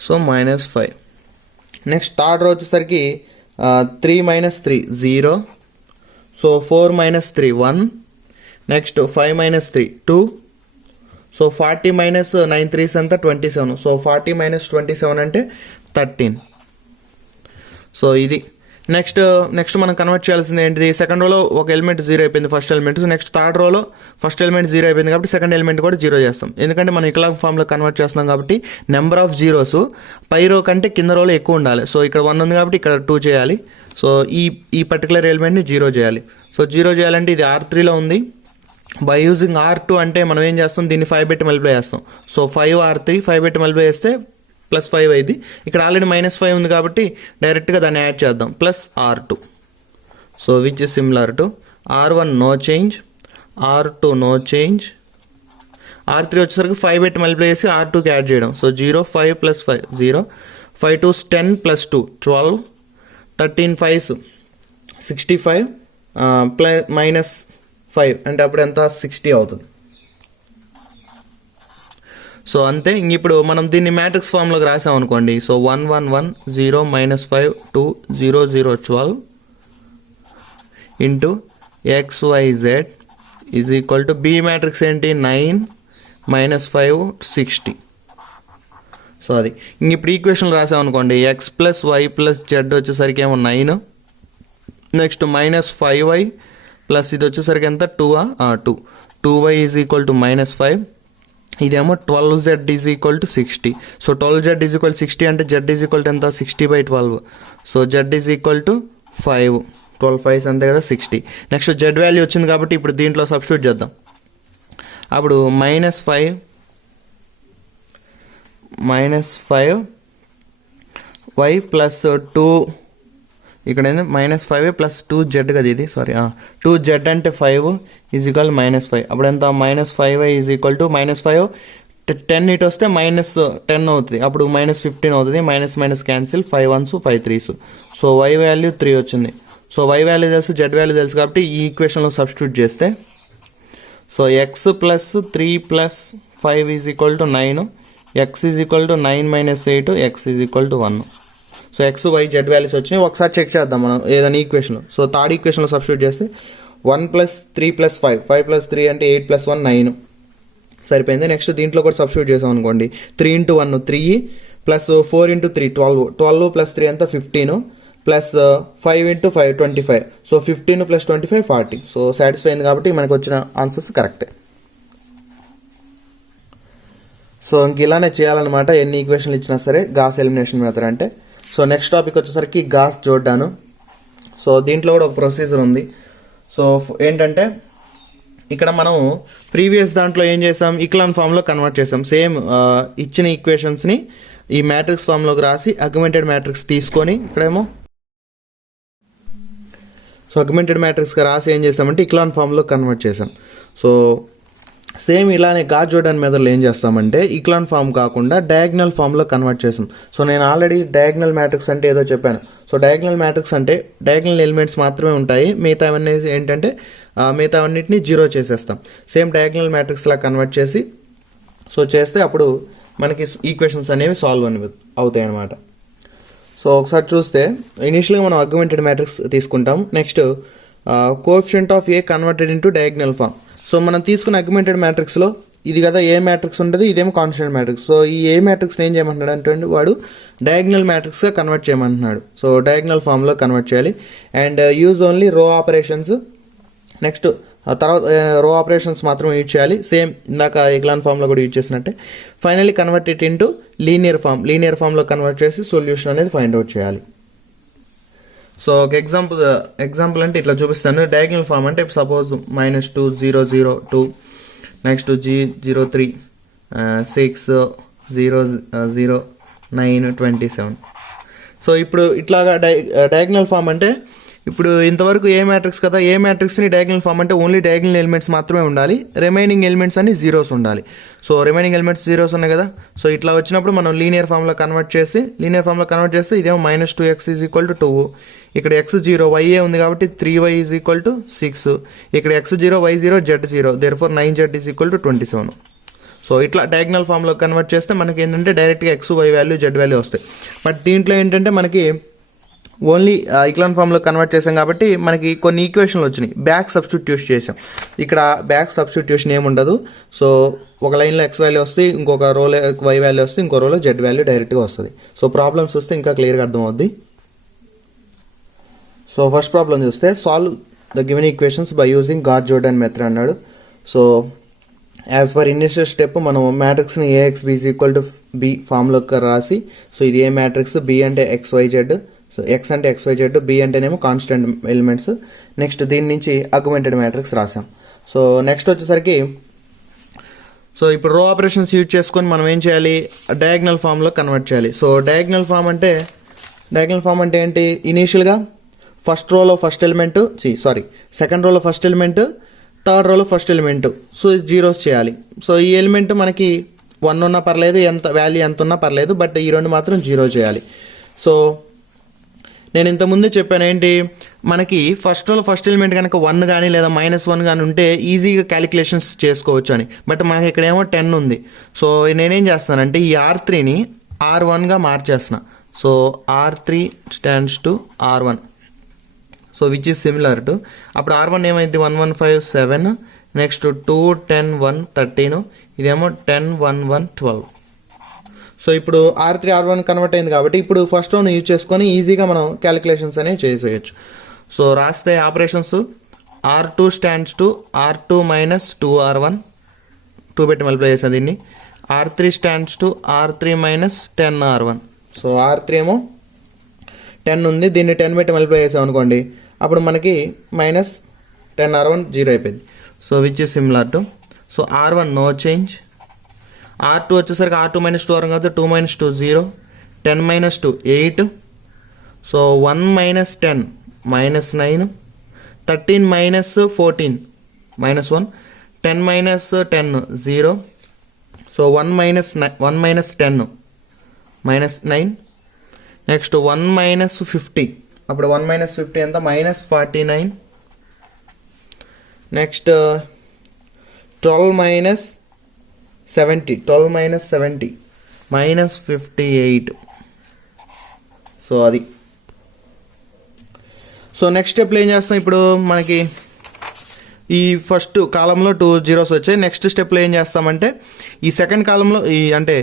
సో -5. నెక్స్ట్ థర్డ్ రో వచ్చేసరికి 3 - 3 0. So 4 - 3 1, next 5 - 3 2. సో 40 - 9 3s అంతా 27. సో 40 - 27 అంటే 13. సో ఇది నెక్స్ట్ మనం కన్వర్ట్ చేయాల్సింది ఏంటిది, సెకండ్ రోలో ఒక ఎలిమెంట్ 0 అయిపోయింది ఫస్ట్ ఎలిమెంట్. నెక్స్ట్ థర్డ్ రోలో ఫస్ట్ ఎలిమెంట్ 0 అయిపోయింది కాబట్టి సెకండ్ ఎలిమెంట్ కూడా 0 చేస్తాం. ఎందుకంటే మనం ఇక్లాగ్ ఫామ్లో కన్వర్ట్ చేస్తున్నాం కాబట్టి నెంబర్ ఆఫ్ జీరోస్ పై రో కంటే కింద రోలో ఎక్కువ ఉండాలి. సో ఇక్కడ 1 ఉంది కాబట్టి ఇక్కడ 2 చేయాలి. సో ఈ పర్టికులర్ ఎలిమెంట్ని 0 చేయాలి. సో 0 చేయాలంటే ఇది R3లో ఉంది. బై యూజింగ్ R2 అంటే మనం ఏం చేస్తాం, దీన్ని 5 పెట్టి మల్టిప్లై చేస్తాం. సో 5 R3 5 పెట్టి మల్టిప్లై చేస్తే +5 అయింది. ఇక్కడ ఆల్రెడీ -5 ఉంది కాబట్టి డైరెక్ట్గా దాన్ని యాడ్ చేద్దాం, plus R2. So which is similar to R1 no change, R2 no change, R3 వచ్చేసరికి 5 పెట్టి మల్టిప్లై చేసి R2కి యాడ్ చేయడం. సో 0 5 + 5 0, 5 2s 10 + 2 12, 13 5s 65 -5 అంటే అప్పుడు ఎంత 60 అవుతుంది. సో అంతే. ఇప్పుడు మనం దీన్ని మ్యాట్రిక్స్ ఫామ్లోకి రాసాం అనుకోండి. So 1 1 1 0 -5 2 0 0 12 into XYZ is equal to B matrix ఏంటి 9 -5 60. సో అది ఇప్పుడు ఈక్వేషన్ రాసాం అనుకోండి, X + Y + Z వచ్చేసరికి ఏమో 9, నెక్స్ట్ -5Y ప్లస్ ఇది వచ్చేసరికి ఎంత 2 2y ఈజ్ ఈక్వల్ టు -5, ఇదేమో 12z is equal to 60. So 12z is equal 60 అంటే z ఈజ్ ఈక్వల్ టు ఎంత 60/12. So z is equal to 5, 12 5s అంతే కదా 60. నెక్స్ట్ z వాల్యూ వచ్చింది కాబట్టి ఇప్పుడు దీంట్లో సబ్స్టిట్యూట్ చేద్దాం. అప్పుడు -5 y ప్లస్ 2, ఇక్కడ ఏంది -5 + 2z కదా ఇది, సారీ 2z అంటే 5 ఈజ్ ఈక్వల్ -5. అప్పుడు ఎంత -5y ఈజ్ ఈక్వల్ టు -5 10 ఇటు వస్తే -10 అవుతుంది, అప్పుడు -15 అవుతుంది. Minus cancel, 5 1s 5 3s. So y value 3 వచ్చింది. సో y వాల్యూ తెలుసు, z వాల్యూ తెలుసు కాబట్టి ఈ ఈక్వేషన్లో సబ్స్టిట్యూట్ చేస్తే so x plus 3 plus 5 is equal to 9, x is equal to 9 minus 8, x is equal to 1. So x y z values వచ్చినాయి. ఒకసారి check చేద్దాం మనం ఏదైనా ఈక్వేషన్. సో థర్డ్ ఈక్వేషన్లో సబ్స్టిట్యూట్ చేస్తే 1 ప్లస్ 3 ప్లస్ 5, 5 ప్లస్ 3 అంటే 8 ప్లస్ 1 9 సరిపోయింది. Next దీంట్లో కూడా సబ్స్టిట్యూట్ చేసాం అనుకోండి, 3 ఇంటూ 1 3 ప్లస్ 4 ఇంటూ 3 12, 12 ప్లస్ 3 అంతా 15 plus 5 into 5 25. So 15 plus 25 40. So satisfy అయింది కాబట్టి మనకు వచ్చిన ఆన్సర్స్ కరెక్టే. సో ఇంక ఇలానే చేయాలన్నమాట ఎన్ని ఈక్వేషన్లు ఇచ్చినా సరే గాస్ ఎలిమినేషన్ మెథడ్ అంటే. సో నెక్స్ట్ టాపిక్ వచ్చేసరికి గాస్ జోర్డాన్. సో దీంట్లో కూడా ఒక ప్రొసీజర్ ఉంది. సో ఏంటంటే ఇక్కడ మనం ప్రీవియస్ దాంట్లో ఏం చేసాం, ఇక్లాన్ ఫామ్లో కన్వర్ట్ చేసాం. సేమ్ ఇచ్చిన ఈక్వేషన్స్ని ఈ మ్యాట్రిక్స్ ఫామ్లోకి రాసి అగ్మెంటెడ్ మ్యాట్రిక్స్ తీసుకొని ఇక్కడేమో సో అగ్మెంటెడ్ మ్యాట్రిక్స్గా రాసి ఏం చేసామంటే ఇక్లాన్ ఫామ్లో కన్వర్ట్ చేసాం. సో సేమ్ ఇలానే గాస్ జోర్డాన్ మెథడ్లో ఏం చేస్తామంటే ఇక్లాన్ ఫామ్ కాకుండా డయాగ్నల్ ఫామ్లో కన్వర్ట్ చేసాం. సో నేను ఆల్రెడీ డయాగ్నల్ మ్యాట్రిక్స్ అంటే ఏదో చెప్పాను. సో డయాగ్నల్ మ్యాట్రిక్స్ అంటే డయాగ్నల్ ఎలిమెంట్స్ మాత్రమే ఉంటాయి, మిగతా అవన్నీ ఏంటంటే మిగతా అన్నింటినీ జీరో చేసేస్తాం. సేమ్ డయాగ్నల్ మ్యాట్రిక్స్లా కన్వర్ట్ చేసి సో చేస్తే అప్పుడు మనకి ఈక్వేషన్స్ అనేవి సాల్వ్ అవుతాయి అన్నమాట. సో ఒకసారి చూస్తే ఇనీషియల్గా మనం అగ్మెంటెడ్ మ్యాట్రిక్స్ తీసుకుంటాం. Next coefficient of A converted into diagonal form. So మనం తీసుకున్న అగ్మెంటెడ్ మ్యాట్రిక్స్లో ఇది కదా ఏ మ్యాట్రిక్స్ ఉంటుంది, ఇదేమో కాన్స్టెంట్ మ్యాట్రిక్స్. సో ఈ ఏ మ్యాట్రిక్స్ని ఏం చేయమంటున్నాడు అంటే వాడు డయాగ్నల్ మ్యాట్రిక్స్గా కన్వర్ట్ చేయమంటున్నాడు. సో డయాగ్నల్ ఫామ్లో కన్వర్ట్ చేయాలి and use only row operations. Next తర్వాత రో ఆపరేషన్స్ మాత్రం యూజ్ చేయాలి, సేమ్ ఇందాక ఇక్లాన్ ఫామ్లో కూడా యూజ్ చేసినట్టే. Finally convert it into linear ఫామ్లో కన్వర్ట్ చేసి సొల్యూషన్ అనేది ఫైండ్ అవుట్ చేయాలి. సో ఒక ఎగ్జాంపుల్ అంటే ఇట్లా చూపిస్తాను. డయాగ్నల్ ఫామ్ అంటే సపోజ్ -2 0 0 2, నెక్స్ట్ G03 6 0 0 9 27. సో ఇప్పుడు ఇట్లాగా డయాగ్నల్ ఫామ్ అంటే ఇప్పుడు ఇంతవరకు ఏ మ్యాట్రిక్స్ కదా, ఏ మ్యాట్రిక్స్ని డయాగ్నల్ ఫామ్ అంటే ఓన్లీ డయాగ్నల్ ఎలిమెంట్స్ మాత్రమే ఉండాలి, రిమైనింగ్ ఎలిమెంట్స్ అన్ని జీరోస్ ఉండాలి. సో రిమైనింగ్ ఎలిమెంట్స్ జీరోస్ ఉన్నాయి కదా. సో ఇట్లా వచ్చినప్పుడు మనం లీనియర్ ఫామ్లో కన్వర్ట్ చేస్తే ఇదేమో -2x ఈజ్ ఈక్వల్ టు 2, ఇక్కడ x0 y ఉంది కాబట్టి 3y ఈజ్ ఈక్వల్ టు 6, ఇక్కడ x0 y0 z0 therefore 9z is equal to 27. So ఇట్లా డయాగ్నల్ ఫామ్లో కన్వర్ట్ చేస్తే మనకి ఏంటంటే డైరెక్ట్గా x y value z value వస్తాయి. బట్ దీంట్లో ఏంటంటే మనకి ఓన్లీ ఇక్లాన్ ఫామ్లో కన్వర్ట్ చేసాం కాబట్టి మనకి కొన్ని ఈక్వేషన్లు వచ్చినాయి, బ్యాక్ సబ్స్టిట్యూషన్ చేసాం. ఇక్కడ బ్యాక్ సబ్స్టిట్యూషన్ ఏముండదు. సో ఒక లైన్లో x వాల్యూ వస్తుంది, ఇంకొక రోలో y వాల్యూ వస్తుంది, ఇంకో రోలో z వాల్యూ డైరెక్ట్గా వస్తుంది. సో ప్రాబ్లమ్స్ వస్తే ఇంకా క్లియర్గా అర్థమవుద్ది. సో ఫస్ట్ ప్రాబ్లం చూస్తే solve the given equations by using Gauss Jordan method అన్నాడు. So as per initial step మనం మ్యాట్రిక్స్ని AXB is equal to B ఫామ్లోకి రాసి, సో ఇది ఏ మ్యాట్రిక్స్, B అంటే XYZ, సో X అంటే XYZ, B అంటేనేమో కాన్స్టెంట్ ఎలిమెంట్స్. నెక్స్ట్ దీని నుంచి అగ్మెంటెడ్ మ్యాట్రిక్స్ రాసాం. సో నెక్స్ట్ వచ్చేసరికి సో ఇప్పుడు రో ఆపరేషన్స్ యూజ్ చేసుకొని మనం ఏం చేయాలి, డయాగ్నల్ ఫామ్లో కన్వర్ట్ చేయాలి. సో డయాగ్నల్ ఫామ్ అంటే ఏంటి, ఇనీషియల్గా ఫస్ట్ రోలో ఫస్ట్ ఎలిమెంట్ సెకండ్ రోలో ఫస్ట్ ఎలిమెంట్, థర్డ్ రోలో ఫస్ట్ ఎలిమెంట్, సో జీరోస్ చేయాలి. సో ఈ ఎలిమెంట్ మనకి 1 ఉన్నా పర్లేదు, వాల్యూ ఎంత ఉన్నా పర్లేదు, బట్ ఈ రెండు మాత్రం జీరో చేయాలి. సో నేను ఇంతకుముందు చెప్పాను ఏంటి, మనకి ఫస్ట్ రోలో ఫస్ట్ ఎలిమెంట్ కనుక 1 కానీ లేదా -1 కానీ ఉంటే ఈజీగా క్యాలిక్యులేషన్స్ చేసుకోవచ్చు అని. బట్ మనకి ఇక్కడేమో 10 ఉంది. సో నేనేం చేస్తానంటే ఈ R3ని R1గా మార్చేస్తున్నా. So R3 stands to R1, so which is similar to, అప్పుడు R1 ఏమైంది 1157, నెక్స్ట్ 2 10 1 13, ఇదేమో 10 1 1 12. సో ఇప్పుడు R3 R1 కన్వర్ట్ అయింది కాబట్టి ఇప్పుడు ఫస్ట్ రోను యూజ్ చేసుకొని ఈజీగా మనం క్యాలిక్యులేషన్స్ అనేవి చేసేయచ్చు. సో రాస్తే operations R2 stands to R2 minus 2R1, 2 పెట్టి మల్టిప్లై చేసాను దీన్ని. R3 stands to R3 minus 10R1. So R3 ఏమో 10 ఉంది, దీన్ని 10 పెట్టి మల్టిప్లై చేసాం అనుకోండి, అప్పుడు మనకి -10R1 జీరో అయిపోయింది. So which is similar to, so R1 no change, R2 వచ్చేసరికి R2 minus 2R1 కాబట్టి 2 minus 2 0, 10 minus 2 8, so 1 minus 10 -9, 13 minus 14 -1, 10 minus 10 0, so 1 minus 10 -9, next 1 minus 50 అప్పుడు 1 మైనస్ 50 ఎంత, -49. Next 12 minus 70, -58. సో అది. సో నెక్స్ట్ స్టెప్లో ఏం చేస్తాం, ఇప్పుడు మనకి ఈ ఫస్ట్ కాలంలో 2 zeros వచ్చాయి. నెక్స్ట్ స్టెప్లో ఏం చేస్తామంటే ఈ సెకండ్ కాలంలో అంటే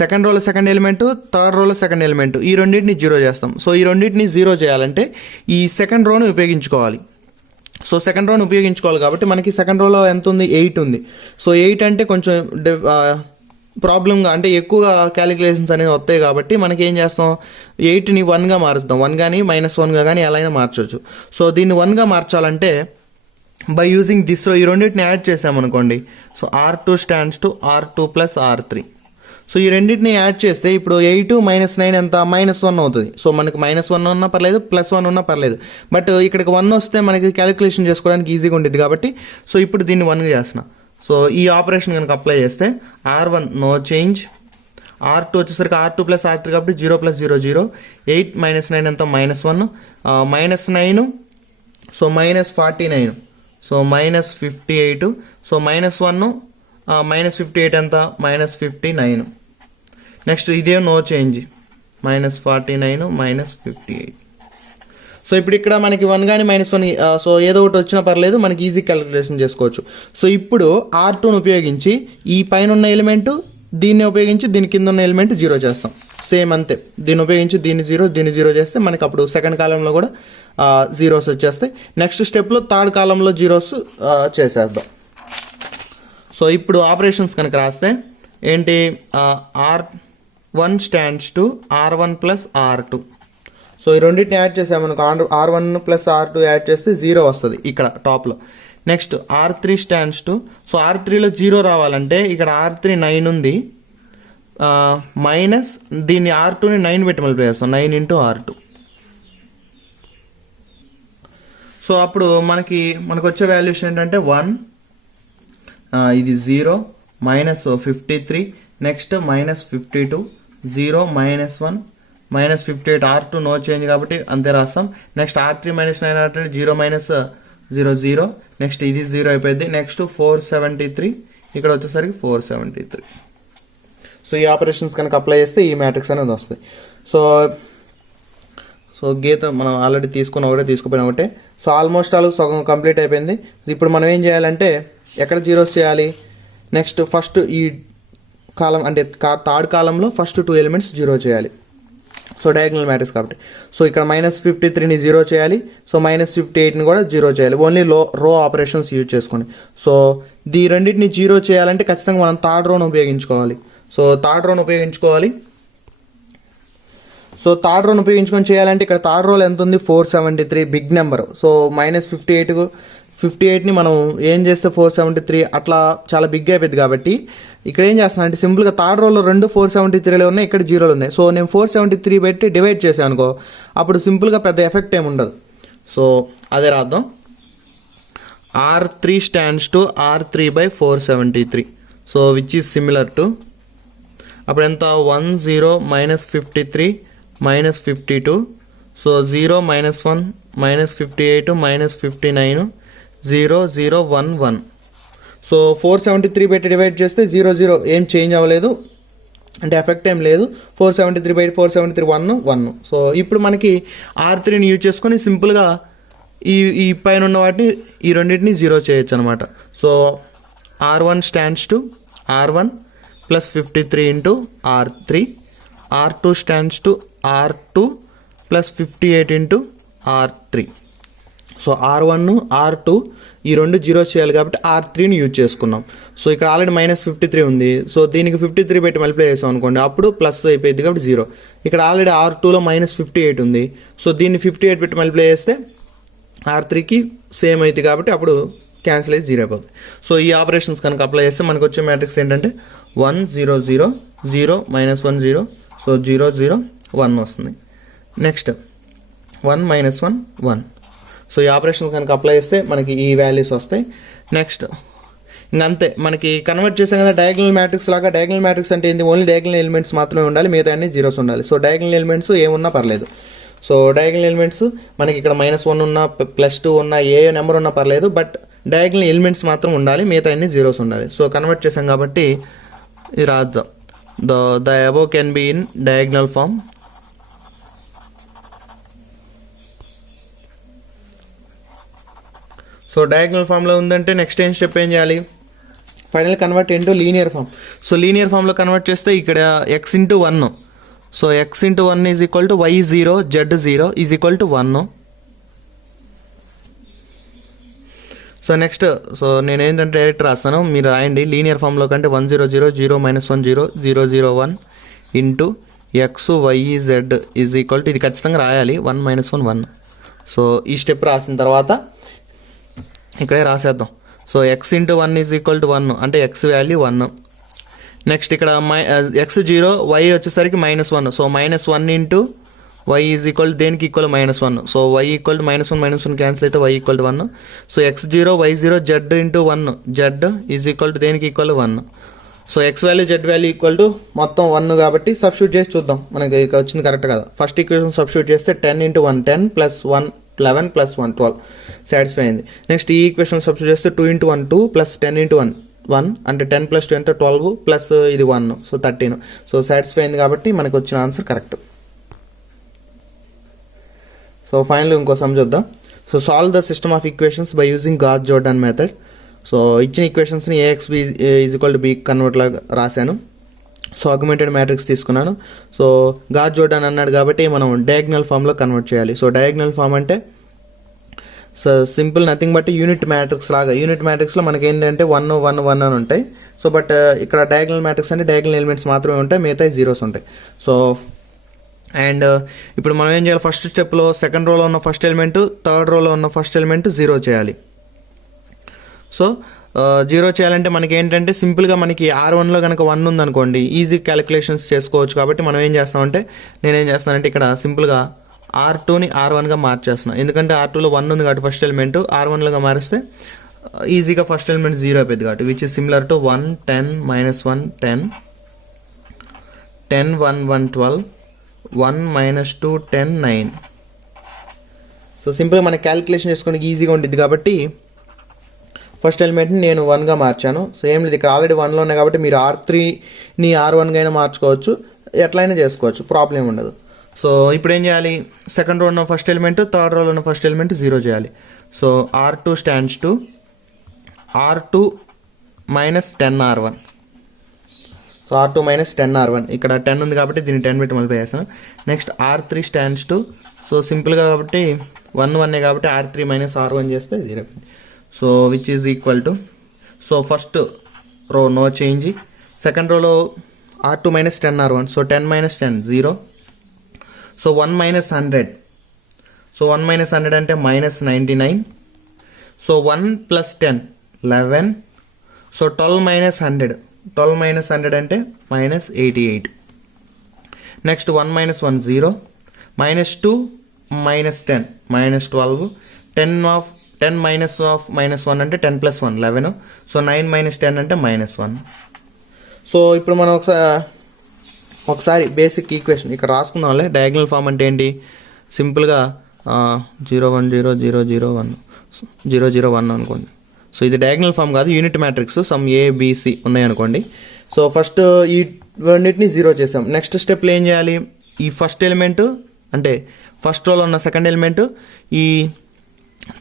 సెకండ్ రోలో సెకండ్ ఎలిమెంట్, థర్డ్ రోలో సెకండ్ ఎలిమెంట్, ఈ రెండింటిని 0 చేస్తాం. సో ఈ రెండింటిని 0 చేయాలంటే ఈ సెకండ్ రోని ఉపయోగించుకోవాలి. సో సెకండ్ రోని ఉపయోగించుకోవాలి కాబట్టి మనకి సెకండ్ రోలో ఎంత ఉంది, 8 ఉంది. సో 8 అంటే కొంచెం ప్రాబ్లంగా అంటే ఎక్కువగా క్యాలిక్యులేషన్స్ అనేవి వస్తాయి కాబట్టి మనకి ఏం చేస్తాం, 8ని 1గా మారుస్తాం. 1 కానీ -1గా కానీ ఎలా అయినా మార్చవచ్చు. సో దీన్ని 1గా మార్చాలంటే బై యూజింగ్ దిస్ రో, ఈ రెండింటిని యాడ్ చేసామనుకోండి. So R2 stands to R2 + R3. So ఈ రెండింటిని యాడ్ చేస్తే ఇప్పుడు 8 - 9 ఎంత, -1 అవుతుంది. సో మనకి -1 ఉన్నా పర్లేదు, +1 ఉన్నా పర్లేదు. బట్ ఇక్కడికి 1 వస్తే మనకి క్యాలిక్యులేషన్ చేసుకోవడానికి ఈజీగా ఉంటుంది కాబట్టి సో ఇప్పుడు దీన్ని 1గా చేస్తున్నా. సో ఈ ఆపరేషన్ కనుక అప్లై చేస్తే R1 నో చేంజ్, R2 వచ్చేసరికి R2 + R3 కాబట్టి 0 + 0 0, 8 - 9 ఎంత, -1, -9, సో -49, సో -58, సో -1, -58 ఎంత, -59. నెక్స్ట్ ఇదే నో చేంజ్, -49, -58. సో ఇప్పుడు ఇక్కడ మనకి 1 కానీ -1, సో ఏదో ఒకటి వచ్చినా పర్లేదు, మనకి ఈజీ క్యాలిక్యులేషన్ చేసుకోవచ్చు. సో ఇప్పుడు R2ను ఉపయోగించి ఈ పైన ఉన్న ఎలిమెంట్, దీన్ని ఉపయోగించి దీని కింద ఉన్న ఎలిమెంట్ 0 చేస్తాం. సేమ్ అంతే, దీన్ని ఉపయోగించి దీన్ని 0 చేస్తే మనకి అప్పుడు సెకండ్ కాలంలో కూడా జీరోస్ వచ్చేస్తాయి. నెక్స్ట్ స్టెప్లో థర్డ్ కాలంలో జీరోస్ చేసేద్దాం. సో ఇప్పుడు ఆపరేషన్స్ కనుక రాస్తే ఏంటి, R1 stands to R1 + R2. So ఈ రెండింటిని యాడ్ చేసామనుకో, R1 + R2 యాడ్ చేస్తే 0 వస్తుంది ఇక్కడ టాప్లో. Next R3 stands to, so R3లో 0 రావాలంటే ఇక్కడ R3 9 ఉంది, మైనస్ దీన్ని R2ని 9 పెట్టి మల్టిప్లై చేస్తాం, 9 × R2. సో అప్పుడు మనకు వచ్చే వాల్యూస్ ఏంటంటే 1, ఇది 0, -53, నెక్స్ట్ -52, 0, -1, -58, R2 నో చేంజ్ కాబట్టి అంతే రాస్తాం. నెక్స్ట్ R3 - 9 అంటే 0 - 0 0, నెక్స్ట్ ఇది 0 అయిపోయింది. నెక్స్ట్ 473, ఇక్కడ వచ్చేసరికి 473. సో ఈ ఆపరేషన్స్ కనుక అప్లై చేస్తే ఈ మ్యాట్రిక్స్ అనేది వస్తుంది. సో గీత మనం ఆల్రెడీ తీసుకుపోయిన ఒకటే. సో ఆల్మోస్ట్ సగం కంప్లీట్ అయిపోయింది. ఇప్పుడు మనం ఏం చేయాలంటే ఎక్కడ జీరోస్ చేయాలి, నెక్స్ట్ ఫస్ట్ ఈ కాలం అంటే థర్డ్ కాలంలో ఫస్ట్ 2 ఎలిమెంట్స్ 0 చేయాలి. సో డయాగ్నల్ మ్యాట్రిక్స్ కాబట్టి సో ఇక్కడ -53ని 0 చేయాలి, సో -58ని కూడా 0 చేయాలి. ఓన్లీ రో ఆపరేషన్స్ యూజ్ చేసుకోండి. సో ఈ రెండింటిని 0 చేయాలంటే ఖచ్చితంగా మనం థర్డ్ రోను ఉపయోగించుకోవాలి. సో థర్డ్ రోను ఉపయోగించుకొని చేయాలంటే ఇక్కడ థర్డ్ రోల్ ఎంత ఉంది, 473, బిగ్ నెంబర్. సో -58ని మనం ఏం చేస్తే 473 అట్లా చాలా బిగ్ అయిపోయింది కాబట్టి ఇక్కడ ఏం చేస్తాను అంటే సింపుల్గా థర్డ్ రోలో 2 473 ఉన్నాయి, ఇక్కడ 0 ఉన్నాయి. సో నేను 473 పెట్టి డివైడ్ చేశాను అనుకో, అప్పుడు సింపుల్గా పెద్ద ఎఫెక్ట్ ఏమి ఉండదు. సో అదే రాద్దాం, R3 stands to R3/473. So which is similar to, అప్పుడు ఎంత 1 0 -53 -52, సో 0 -1 -58 -59 0 0 1 1. సో 473 పెట్టి డివైడ్ చేస్తే 0 0 ఏం చేంజ్ అవ్వలేదు, అంటే ఎఫెక్ట్ ఏం లేదు. 473/473 1 1. సో ఇప్పుడు మనకి R3ని యూజ్ చేసుకొని సింపుల్గా ఈ పైన ఉన్న వాటిని ఈ రెండింటిని 0 చేయొచ్చు అనమాట. So R1 stands to R1 + 53 × R3, R2 stands to R2 + 58 × R3. So R1 R2 ఈ రెండు 0 చేయాలి కాబట్టి R3ని యూజ్ చేసుకున్నాం. సో ఇక్కడ ఆల్రెడీ -53 ఉంది, సో దీనికి 53 పెట్టి మల్టిప్లై చేసాం అనుకోండి, అప్పుడు ప్లస్ అయిపోయింది కాబట్టి 0. ఇక్కడ ఆల్రెడీ R2లో -58 ఉంది, సో దీన్ని 58 పెట్టి మల్టిప్లై చేస్తే R3కి సేమ్ అవుతుంది కాబట్టి అప్పుడు క్యాన్సిల్ అయితే 0 అయిపోతుంది. సో ఈ ఆపరేషన్స్ కనుక అప్లై చేస్తే మనకు వచ్చే మ్యాట్రిక్స్ ఏంటంటే 1 0 0 0 -1 0, సో 0 0 1 వస్తుంది. నెక్స్ట్ 1 -1 1. సో ఈ ఆపరేషన్ కనుక అప్లై చేస్తే మనకి ఈ వాల్యూస్ వస్తాయి. నెక్స్ట్ ఇంకంతే, మనకి కన్వర్ట్ చేసాం కదా డయాగ్నల్ మ్యాట్రిక్స్ లాగా. డయాగ్నల్ మ్యాట్రిక్స్ అంటే ఏంటి, ఓన్లీ డయాగ్నల్ ఎలిమెంట్స్ మాత్రమే ఉండాలి, మిగతా అన్ని జీరోస్ ఉండాలి. సో డయాగ్నల్ ఎలిమెంట్స్ ఏమున్నా పర్లేదు. సో డయాగనల్ ఎలిమెంట్స్ మనకి ఇక్కడ -1 ఉన్నా +2 ఉన్నా ఏ నెంబర్ ఉన్నా పర్లేదు, బట్ డయాగనల్ ఎలిమెంట్స్ మాత్రం ఉండాలి, మిగతా అన్ని జీరోస్ ఉండాలి. సో కన్వర్ట్ చేసాం కాబట్టి ఇది రాద్దాం. The above can be in diagonal form. So diagonal ఫామ్లో ఉందంటే నెక్స్ట్ స్టెప్ ఏం చేయాలి, final convert into linear form. So linear ఫామ్లో కన్వర్ట్ చేస్తే ఇక్కడ x/1. So x/1 is equal to y0 z0 is equal to 1. So next నేను ఏంటంటే direct రాస్తాను, మీరు రాయండి. లీనియర్ ఫామ్లో కంటే 1 0 0 0 -1 0 0 0 1 into x y z is equal to, ఇది ఖచ్చితంగా రాయాలి, 1 -1 1. సో ఈ స్టెప్ రాసిన తర్వాత ఇక్కడే రాసేద్దాం. So x/1 is equal to 1 అంటే x వాల్యూ 1. నెక్స్ట్ ఇక్కడ x0 y వచ్చేసరికి -1. So -1 into y is equal దేనికి equal -1. So y equal to -1 -1 cancel అయితే y equal to 1. So x0 y0 z into 1 z is equal to దేనికి equal 1. So x value z value equal to మొత్తం 1 కాబట్టి substitute చేసి చూద్దాం మనకి ఇక వచ్చింది కరెక్ట్ కదా. ఫస్ట్ ఈక్వేషన్ సబ్స్టిట్యూట్ చేస్తే 10 × 1 10 + 1 11 + 1 12 సాటిస్ఫై అయింది. నెక్స్ట్ ఈ ఈక్వేషన్ సబ్స్టిట్యూట్ చేస్తే 2 × 1 2 + 10 × 1 1 అంటే 10 + 2 అంటే 12 ప్లస్ ఇది 1 సో 13. సో సాటిస్ఫై అయింది కాబట్టి మనకు వచ్చిన ఆన్సర్ కరెక్ట్. సో ఫైనల్ ఇంకో సమ్ చూద్దాం. So solve the system of equations by using Gauss Jordan method. So ఇచ్చిన ఈక్వేషన్స్ని AXB = B కన్వర్ట్ లాగా రాశాను. సో ఆగ్మెంటెడ్ మ్యాట్రిక్స్ తీసుకున్నాను. సో గాస్ జోర్డాన్ అన్నాడు కాబట్టి మనం డయాగ్నల్ ఫామ్లో కన్వర్ట్ చేయాలి. సో డయాగ్నల్ ఫామ్ అంటే simple nothing but unit matrix లాగా. యూనిట్ మ్యాట్రిక్స్లో మనకి ఏంటంటే 1 1 1 అని ఉంటాయి. సో బట్ ఇక్కడ డయాగ్నల్ మ్యాట్రిక్స్ అంటే డయాగ్నల్ ఎలిమెంట్స్ మాత్రమే ఉంటాయి, మిగతా జీరోస్ ఉంటాయి. సో అండ్ ఇప్పుడు మనం ఏం చేయాలి, ఫస్ట్ స్టెప్లో సెకండ్ రోలో ఉన్న ఫస్ట్ ఎలిమెంట్, థర్డ్ రోలో ఉన్న ఫస్ట్ ఎలిమెంట్ 0 చేయాలి. సో 0 చేయాలంటే మనకి ఏంటంటే సింపుల్గా మనకి R1లో కనుక 1 ఉందనుకోండి ఈజీ క్యాలిక్యులేషన్స్ చేసుకోవచ్చు. కాబట్టి మనం ఏం చేస్తామంటే నేనేం చేస్తానంటే ఇక్కడ సింపుల్గా R2ని R1గా మార్చేస్తున్నాను. ఎందుకంటే R2లో 1 ఉంది కాబట్టి ఫస్ట్ ఎలిమెంట్ R1లోగా మారిస్తే ఈజీగా ఫస్ట్ ఎలిమెంట్ 0 అయిపోయింది కాబట్టి, which is similar to 1 10 -1 10 10 1 1 12 1 -2 10 9. So సింపుల్గా మనకి క్యాలిక్యులేషన్ చేసుకోవడానికి ఈజీగా ఉంటుంది కాబట్టి ఫస్ట్ ఎలిమెంట్ని నేను 1గా మార్చాను. సో ఏం లేదు, ఇక్కడ ఆల్రెడీ 1లో ఉన్నాయి కాబట్టి మీరు R3ని R1గా అయినా మార్చుకోవచ్చు, ఎట్లయినా చేసుకోవచ్చు, ప్రాబ్లం ఉండదు. సో ఇప్పుడు ఏం చేయాలి, సెకండ్ రోలో ఉన్న ఫస్ట్ ఎలిమెంట్, థర్డ్ రోలో ఉన్న ఫస్ట్ ఎలిమెంట్ 0 చేయాలి. So R2 stands to R2 - 10 R1. So R2 - 10 R1 ఇక్కడ 10 ఉంది కాబట్టి దీన్ని 10 పెట్టి మళ్ళీ వేసాను. Next R3 stands to, so సింపుల్గా కాబట్టి 1 1 కాబట్టి R3 - R1 చేస్తే 0. So which is equal to, so first row no change, second రోలో R2 - 10 R1. So 10 - 10 0. So 1 - 100. So 1 - 100 అంటే -99. సో 1 + 10 11. సో 12 - 100 12 - 100 అంటే -88. నెక్స్ట్ 1 - 1 0. -2 - 10 -12. 10 -1 అంటే 10 + 1 11. సో 9 - 10 అంటే -1. సో ఇప్పుడు మనం ఒకసారి బేసిక్ ఈక్వేషన్ ఇక్కడ రాసుకుందాంలే. డయాగ్నల్ ఫామ్ అంటే ఏంటి, సింపుల్గా 0 1 0 0 0 1 0 0 1 అనుకోండి. సో ఇది డయాగ్నల్ ఫామ్ కాదు, యూనిట్ మ్యాట్రిక్స్, సమ్ ABC ఉన్నాయనుకోండి. సో ఫస్ట్ ఈ రెండింటిని 0 చేసాం. నెక్స్ట్ స్టెప్లో ఏం చేయాలి, ఈ ఫస్ట్ ఎలిమెంట్ అంటే ఫస్ట్ రోలో ఉన్న సెకండ్ ఎలిమెంట్, ఈ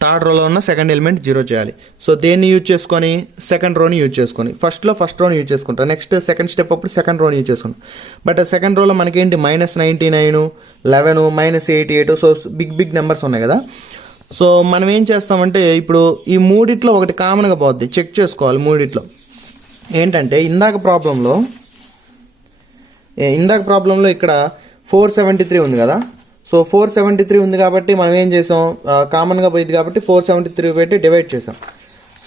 థర్డ్ రోలో ఉన్న సెకండ్ ఎలిమెంట్ 0 చేయాలి. సో దేన్ని యూజ్ చేసుకొని, సెకండ్ రోని యూజ్ చేసుకొని, ఫస్ట్లో ఫస్ట్ రోని యూజ్ చేసుకుంటాం. నెక్స్ట్ సెకండ్ స్టెప్ అప్పుడు సెకండ్ రోని యూజ్ చేసుకుంటాం. బట్ సెకండ్ రోలో మనకేంటి -99 11 -88. సో బిగ్ నెంబర్స్ ఉన్నాయి కదా. సో మనం ఏం చేస్తామంటే ఇప్పుడు ఈ మూడిట్లో ఒకటి కామన్గా పోద్ది, చెక్ చేసుకోవాలి. మూడిట్లో ఏంటంటే ఇందాక ప్రాబ్లంలో ఇక్కడ 473 ఉంది కదా. సో 473 ఉంది కాబట్టి మనం ఏం చేసాం, కామన్గా పోయింది కాబట్టి 473 పెట్టి డివైడ్ చేసాం.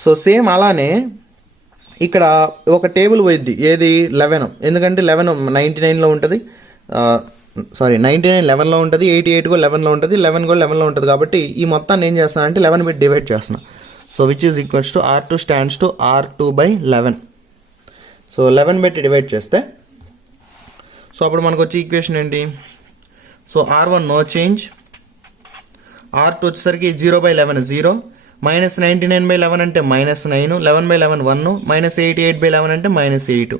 సో సేమ్ అలానే ఇక్కడ ఒక టేబుల్ పోయిద్ది, ఏది 11. ఎందుకంటే 11 99లో ఉంటుంది, 99 11లో ఉంటుంది, 88 కూడా 11లో ఉంటుంది, 11 కూడా 11లో ఉంటుంది. కాబట్టి ఈ మొత్తాన్ని ఏం చేస్తానంటే 11 పెట్టి డివైడ్ చేస్తున్నాం. So which is equals to R2 stands to R2/11. So 11 పెట్టి డివైడ్ చేస్తే సో అప్పుడు మనకు వచ్చే ఈక్వేషన్ ఏంటి, so R1 no change, R2 వచ్చేసరికి 0/11 0, మైనస్ 99/11 అంటే -9, 11/11 1, మైనస్ 88/11 అంటే -8.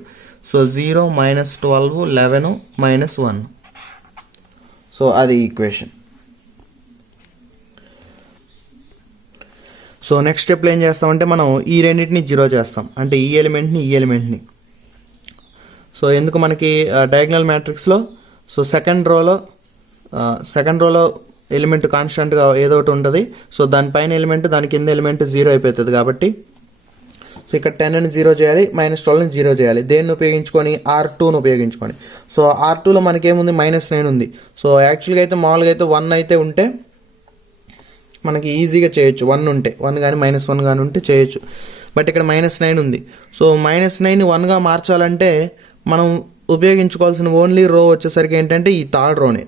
సో 0, -12, 11, -1. సో అది ఈక్వేషన్. సో నెక్స్ట్ స్టెప్లో ఏం చేస్తామంటే మనం ఈ రెండింటిని జీరో చేస్తాం, అంటే ఈ ఎలిమెంట్ని. సో ఎందుకు మనకి డయాగ్నల్ మ్యాట్రిక్స్లో సో సెకండ్ రోలో ఎలిమెంట్ కాన్స్టెంట్గా ఏదో ఒకటి ఉంటుంది. సో దానిపైన ఎలిమెంట్ దాని కింద ఎలిమెంట్ 0 అయిపోతుంది కాబట్టి సో ఇక్కడ 10ని 0 చేయాలి, -12ని 0 చేయాలి. దేన్ని ఉపయోగించుకొని? R2ని ఉపయోగించుకొని. సో R2లో మనకేముంది? -9 ఉంది. సో యాక్చువల్గా అయితే మామూలుగా అయితే 1 అయితే ఉంటే మనకి ఈజీగా చేయొచ్చు. 1 ఉంటే 1 కానీ -1 కానీ ఉంటే చేయొచ్చు. బట్ ఇక్కడ -9 ఉంది. సో -9ని 1గా మార్చాలంటే మనం ఉపయోగించుకోవాల్సిన ఓన్లీ రో వచ్చేసరికి ఏంటంటే ఈ థర్డ్ రోనే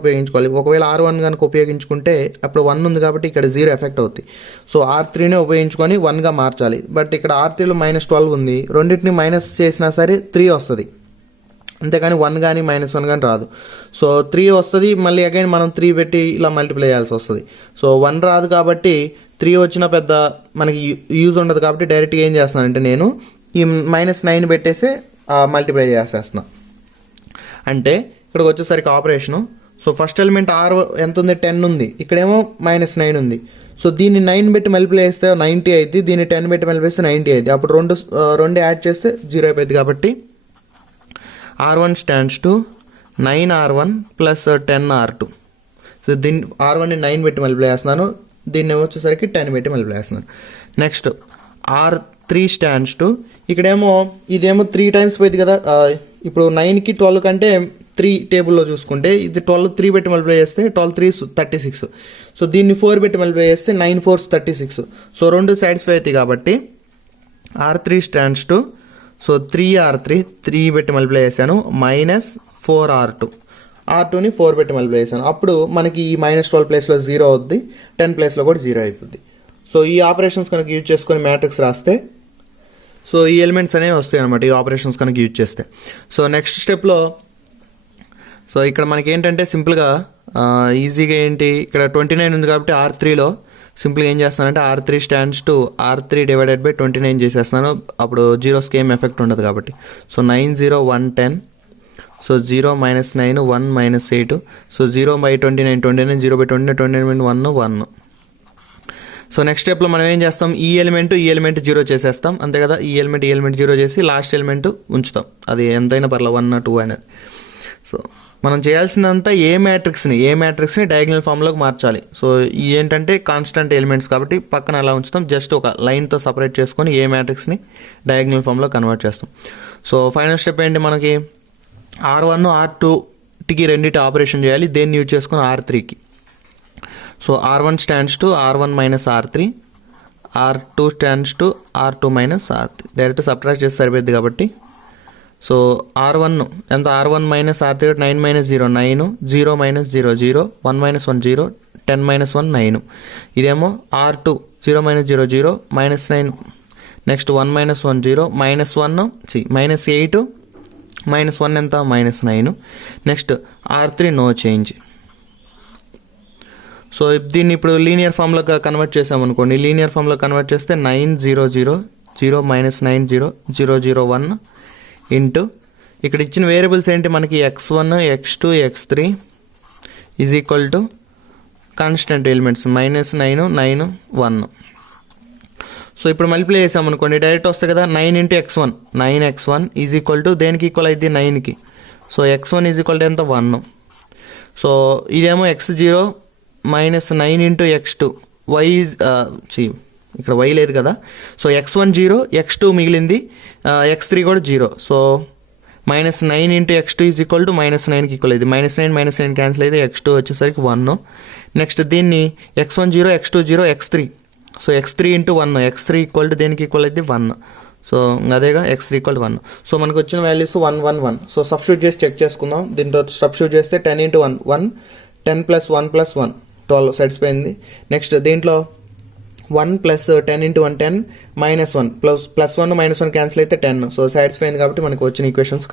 ఉపయోగించుకోవాలి. ఒకవేళ R1 కనుక ఉపయోగించుకుంటే అప్పుడు 1 ఉంది కాబట్టి ఇక్కడ 0 ఎఫెక్ట్ అవుతుంది. సో R3నే ఉపయోగించుకొని 1గా మార్చాలి. బట్ ఇక్కడ R3లో -12 ఉంది, రెండింటిని మైనస్ చేసినా సరే 3 వస్తుంది, అంతేకాని 1 కానీ -1 కానీ రాదు. సో 3 వస్తుంది, మళ్ళీ అగైన్ మనం 3 పెట్టి ఇలా మల్టిప్లై చేయాల్సి వస్తుంది. సో 1 రాదు కాబట్టి 3 వచ్చినా పెద్ద మనకి యూజ్ ఉండదు కాబట్టి డైరెక్ట్గా ఏం చేస్తున్నానంటే నేను ఈ -9 పెట్టేసి మల్టిప్లై చేసేస్తున్నా. అంటే ఇక్కడికి వచ్చేసరికి operation. So first element R ఎంత ఉంది? 10 ఉంది. ఇక్కడేమో -9 ఉంది. సో దీన్ని 9 పెట్టి మల్టిప్లై చేస్తే 90 అయింది, దీన్ని 10 పెట్టి మల్టిప్లై చేస్తే 90 అయింది. అప్పుడు రెండు యాడ్ చేస్తే 0 అయిపోయింది. కాబట్టి R1 stands to 9R1 plus 10R2. So దీన్ని R1ని 9 పెట్టి మల్టిప్లై చేస్తున్నాను, దీన్ని వచ్చేసరికి 10 పెట్టి మల్టిప్లై చేస్తున్నాను. నెక్స్ట్ R3 stands to, ఇక్కడేమో ఇదేమో 3 టైమ్స్ పోయింది కదా. ఇప్పుడు 9కి 12 కంటే 3 టేబుల్లో చూసుకుంటే ఇది 12 3 పెట్టి మల్టిప్లై చేస్తే 12 3 36. సో దీన్ని 4 పెట్టి మల్టిప్లై చేస్తే 9 4 36. సో రెండు సాటిస్ఫై అవుతాయి కాబట్టి R3 stands to so 3R3 3 పెట్టి మల్టిప్లై చేశాను, -4R2. R2ని 4 పెట్టి మల్టిప్లై చేశాను. అప్పుడు మనకి ఈ -12 ప్లేస్లో 0 అవుద్ది, 10 ప్లేస్లో కూడా 0 అయిపోద్ది. సో ఈ ఆపరేషన్స్ కనుక యూజ్ చేసుకొని మ్యాట్రిక్స్ రాస్తే సో ఈ ఎలిమెంట్స్ అనేవి వస్తాయి అనమాట, ఈ ఆపరేషన్స్ కనుక యూజ్ చేస్తే. సో నెక్స్ట్ స్టెప్లో సో ఇక్కడ మనకి ఏంటంటే సింపుల్గా ఈజీగా ఏంటి, ఇక్కడ 29 ఉంది కాబట్టి R3లో సింపుల్గా ఏం చేస్తానంటే R3 stands to R3 divided by 29 చేసేస్తాను. అప్పుడు జీరోస్కి ఏం ఎఫెక్ట్ ఉండదు కాబట్టి. So 9 0 1 10. So 0 -9 1 -8. So 0/29 29 0/29 29 1 1. So next స్టెప్లో మనం ఏం చేస్తాం, ఈ ఎలిమెంట్ 0 చేసేస్తాం, అంతే కదా. ఈ ఎలిమెంట్ 0 చేసి లాస్ట్ ఎలిమెంట్ ఉంచుతాం, అది ఎంతైనా పర్లేదు 1 2 అనేది. సో మనం చేయాల్సిందంతా ఏ మ్యాట్రిక్స్ని డయాగ్నల్ ఫామ్లోకి మార్చాలి. సో ఏంటంటే కాన్స్టెంట్ ఎలిమెంట్స్ కాబట్టి పక్కన అలా ఉంచుతాం, జస్ట్ ఒక లైన్తో సపరేట్ చేసుకొని ఏ మ్యాట్రిక్స్ని డయాగ్నల్ ఫామ్లో కన్వర్ట్ చేస్తాం. సో ఫైనల్ స్టెప్ ఏంటి, మనకి R1 R2కి రెండింటి ఆపరేషన్ చేయాలి, దేన్ని యూజ్ చేసుకొని R3కి. So R1 stands to R1 minus R3, R2 stands to R2 minus R3. Direct subtract చేసి సరిపోద్ది కాబట్టి. సో R1 ఎంత, R1 minus R3 9 minus 0 9, 0 minus 0 0, 1 minus 1 0, 10 minus 1 9. ఇదేమో R2 0 minus 0 0, -9. నెక్స్ట్ 1 minus 1 0, -1 -8, -1 ఎంత, -9. Next R3 no change. So దీన్ని ఇప్పుడు linear ఫామ్లో convert చేసామనుకోండి, లీనియర్ ఫామ్లో కన్వర్ట్ చేస్తే 9 0 0 0 -9 0 0 0 1 ఇంటూ ఇక్కడ ఇచ్చిన వేరియబుల్స్ ఏంటి మనకి, x1 x2 x3 is equal to constant elements -9 9 1. So ఇప్పుడు మల్టిప్లై చేసామనుకోండి డైరెక్ట్ వస్తుంది కదా, 9 × x1 9x1 is equal to దేనికి ఈక్వల్ అయితే 9కి. So x1 is equal to ఎంత, 1. సో ఇదేమో x0 -9 × x2 y ఇక్కడ y లేదు కదా. సో x1 0, x2 మిగిలింది, x3 కూడా 0. So -9 × x2 is equal to -9కి ఈక్వల్ అయింది. -9 -9 క్యాన్సిల్ అయితే x2 వచ్చేసరికి 1. నెక్స్ట్ దీన్ని x1 0 x2 0 x3. So x3 × 1, x3 equal to దేనికి ఈక్వల్ అయితే 1. సో అదేగా x3 ఈక్వల్ 1. సో మనకు వచ్చిన వాల్యూస్ 1 1 1. సో సబ్స్టిట్యూట్ చేసి చెక్ చేసుకుందాం. దీంట్లో సబ్స్టిట్యూట్ చేస్తే 10 × 1 1, 10 + 1 + 1 12 సాటిస్ఫైంది. నెక్స్ట్ దీంట్లో 1 + 10 × 1 10, -1 +1 -1 క్యాన్సిల్ అయితే 10. సో సాటిస్ఫై అయింది కాబట్టి మనకు వచ్చిన ఈక్వేషన్స్ కరెక్ట్.